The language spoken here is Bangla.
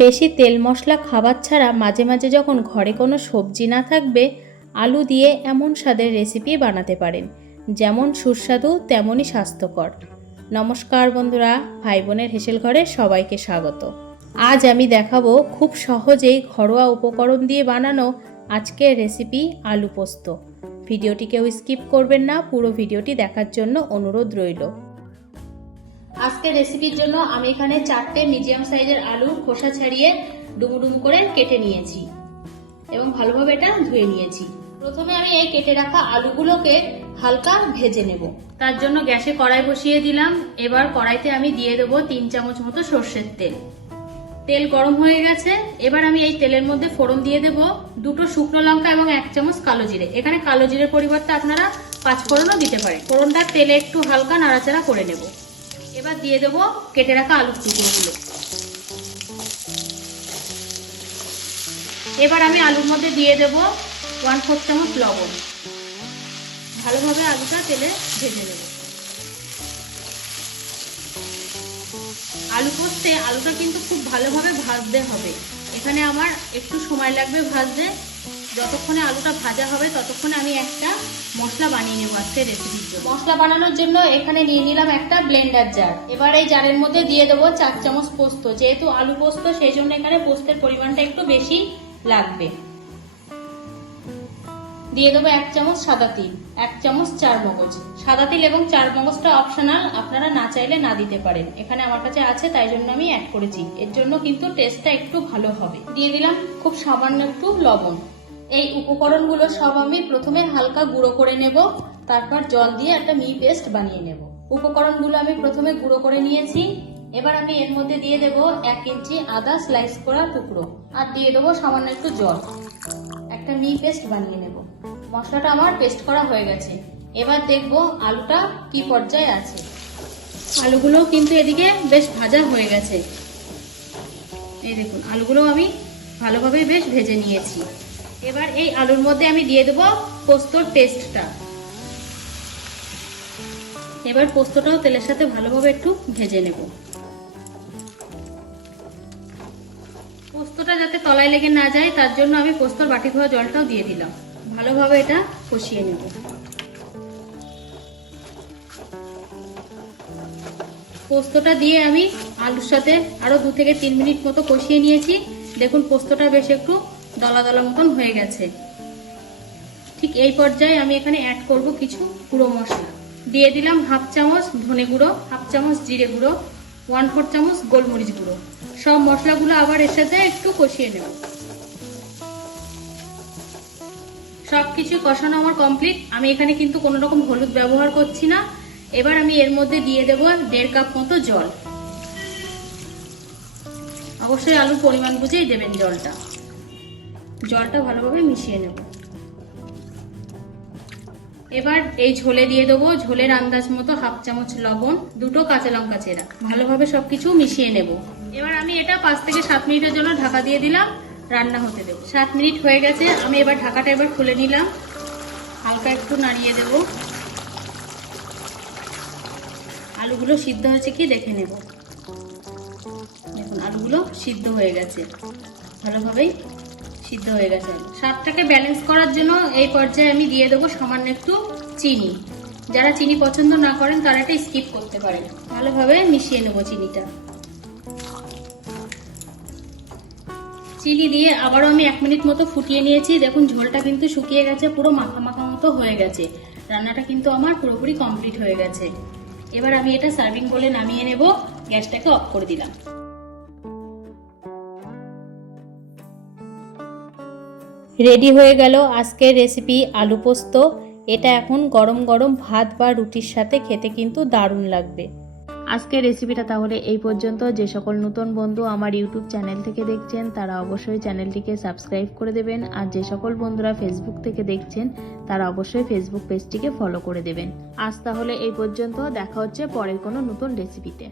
বেশি তেল মশলা খাবার ছাড়া মাঝে মাঝে যখন ঘরে কোনো সবজি না থাকবে, আলু দিয়ে এমন স্বাদের রেসিপি বানাতে পারেন। যেমন সুস্বাদু, তেমনই স্বাস্থ্যকর। নমস্কার বন্ধুরা ভাই বোনের হেসেল ঘরে সবাইকে স্বাগত। আজ আমি দেখাবো খুব সহজেই ঘরোয়া উপকরণ দিয়ে বানানো আজকের রেসিপি আলু পোস্ত। ভিডিওটি কেউ স্কিপ করবেন না, পুরো ভিডিওটি দেখার জন্য অনুরোধ রইল। আজকের রেসিপির জন্য আমি এখানে চারটে মিডিয়াম সাইজের আলু খোসা ছাড়িয়ে ডুমু ডুমু করে কেটে নিয়েছি এবং ভালোভাবে এটা ধুয়ে নিয়েছি। প্রথমে আমি এই কেটে রাখা আলুগুলোকে হালকা ভেজে নেব। তার জন্য গ্যাসে কড়াই বসিয়ে দিলাম। এবার কড়াইতে আমি দিয়ে দেবো তিন চামচ মতো সর্ষের তেল। তেল গরম হয়ে গেছে। এবার আমি এই তেলের মধ্যে ফোড়ন দিয়ে দেব দুটো শুকনো লঙ্কা এবং এক চামচ কালো জিরে। এখানে কালো জিরের পরিবর্তে আপনারা পাঁচ ফোড়নও দিতে পারেন। ফোড়নটা তেলে একটু হালকা নাড়াচাড়া করে নেব। এবার দিয়ে দেব কেটে রাখা আলুর টুকরোগুলো এবার আমি আলুর মধ্যে দিয়ে দেব ওয়ান ফোর চামচ লবণ। ভালোভাবে আলুটা তেলে ভেজে নেব। আলু পোস্তে আলুটা কিন্তু খুব ভালোভাবে ভাজতে হবে। এখানে আমার একটু সময় লাগবে ভাজতে। যতক্ষণে আলুটা ভাজা হবে, ততক্ষণে আমি একটা মশলা বানিয়ে নেব আজকে রেসিপির জন্য মশলা বানানোর জন্য এখানে নিয়ে নিলাম একটা ব্লেন্ডার জার এবার এই জারের মধ্যে দিয়ে দেবো চার চামচ পোস্ত। যেহেতু আলু পোস্ত সেই জন্য এখানে পোস্তের পরিমাণটা একটু বেশি লাগবে। দিয়ে দেবো এক চামচ সাদা তিল, এক চামচ চার মগজ। সাদা তিল এবং চার মগজটা অপশনাল আপনারা না চাইলে না দিতে পারেন। এখানে আমার কাছে আছে, তাই জন্য আমি অ্যাড করেছি। এর জন্য কিন্তু টেস্টটা একটু ভালো হবে। দিয়ে দিলাম খুব সামান্য একটু লবণ। এই উপকরণগুলো সব আমি প্রথমে হালকা গুঁড়ো করে নেব, তারপর জল দিয়ে একটা মি পেস্ট বানিয়ে নেব। উপকরণগুলো আমি প্রথমে গুঁড়ো করে নিয়েছি, এবার আমি এর মধ্যে দিয়ে দেব এক ইঞ্চি আদা স্লাইস করা টুকরো, আর দিয়ে দেবো সামান্য একটু জল। একটা মি পেস্ট বানিয়ে নেব। মশলাটা আমার পেস্ট করা হয়ে গেছে। এবার দেখব আলুটা কি পর্যায়ে আছে। আলুগুলো কিন্তু এদিকে বেশ ভাজা হয়ে গেছে। এই দেখুন আলুগুলো আমি ভালোভাবে বেশ ভেজে নিয়েছি। এবার এই আলুর মধ্যে আমি দিয়ে দেবো পোস্তর পেস্টটা। এবার পোস্তটাও তেলের সাথে ভালোভাবে একটু ভেজে নেব। পোস্তটা যাতে তলায় লেগে না যায়, তার জন্য আমি পোস্তর বাটি ধোয়া জলটাও দিয়ে দিলাম। ভালোভাবে এটা কষিয়ে নেব। পোস্তটা দিয়ে আমি আলুর সাথে আরও দু থেকে তিন মিনিট মতো কষিয়ে নিয়েছি। দেখুন, পোস্তটা বেশ একটু দলা দলা মতন হয়ে গেছে। ঠিক এই পর্যায়ে আমি এখানে অ্যাড করব কিছু গুঁড়ো মশলা। দিয়ে দিলাম হাফ চামচ ধনে গুঁড়ো হাফ চামচ জিরে গুঁড়ো ওয়ান ফোর চামচ গোলমরিচ গুঁড়ো। সব মশলাগুলো আবার এর সাথে একটু কষিয়ে নেব। সব কিছু কষানো আমার কমপ্লিট আমি এখানে কিন্তু কোনো রকম হলুদ ব্যবহার করছি না। এবার আমি এর মধ্যে দিয়ে দেবো দেড় কাপ মতো জল। অবশ্যই আলুর পরিমাণ বুঝেই দেবেন জলটা। জলটা ভালোভাবে মিশিয়ে নেব। এবার এই ঝোলে দিয়ে দেবো ঝোলের আন্দাজ মতো হাফ চামচ লবণ, দুটো কাঁচা লঙ্কা চেরা। ভালোভাবে সবকিছু মিশিয়ে নেব। এবার আমি এটা পাঁচ থেকে সাত মিনিটের জন্য ঢাকা দিয়ে দিলাম, রান্না হতে দেবো। সাত মিনিট হয়ে গেছে, আমি এবার ঢাকাটা এবার খুলে নিলাম। হালকা একটু নাড়িয়ে দেব। আলুগুলো সিদ্ধ হয়েছে কি দেখে নেব। দেখুন, আলুগুলো সিদ্ধ হয়ে গেছে। ভালোভাবেই সিদ্ধ হয়ে গেছে। স্বাদটাকে ব্যালেন্স করার জন্য এই পর্যায়ে আমি দিয়ে দেবো সামান্য একটু চিনি। যারা চিনি পছন্দ না করেন, তারা এটা স্কিপ করতে পারেন। ভালোভাবে মিশিয়ে নেব চিনিটা। চিনি দিয়ে আবারও আমি এক মিনিট মতো ফুটিয়ে নিয়েছি। দেখুন, ঝোলটা কিন্তু শুকিয়ে গেছে, পুরো মাখা মাখা মতো হয়ে গেছে। রান্নাটা কিন্তু আমার পুরোপুরি কমপ্লিট হয়ে গেছে। এবার আমি এটা সার্ভিং বলে নামিয়ে নেব। গ্যাসটাকে অফ করে দিলাম। রেডি হয়ে গেল আজকের রেসিপি আলু পোস্ত। এটা এখন গরম গরম ভাত বা রুটির সাথে খেতে কিন্তু দারুণ লাগবে। আজকের রেসিপিটা তাহলে এই পর্যন্ত। যে সকল নতুন বন্ধু আমার ইউটিউব চ্যানেল থেকে দেখছেন, তারা অবশ্যই চ্যানেলটিকে সাবস্ক্রাইব করে দেবেন। আর যে সকল বন্ধুরা ফেসবুক থেকে দেখছেন, তারা অবশ্যই ফেসবুক পেজটিকে ফলো করে দেবেন। আজ তাহলে এই পর্যন্ত। দেখা হচ্ছে পরের কোনো নতুন রেসিপিতে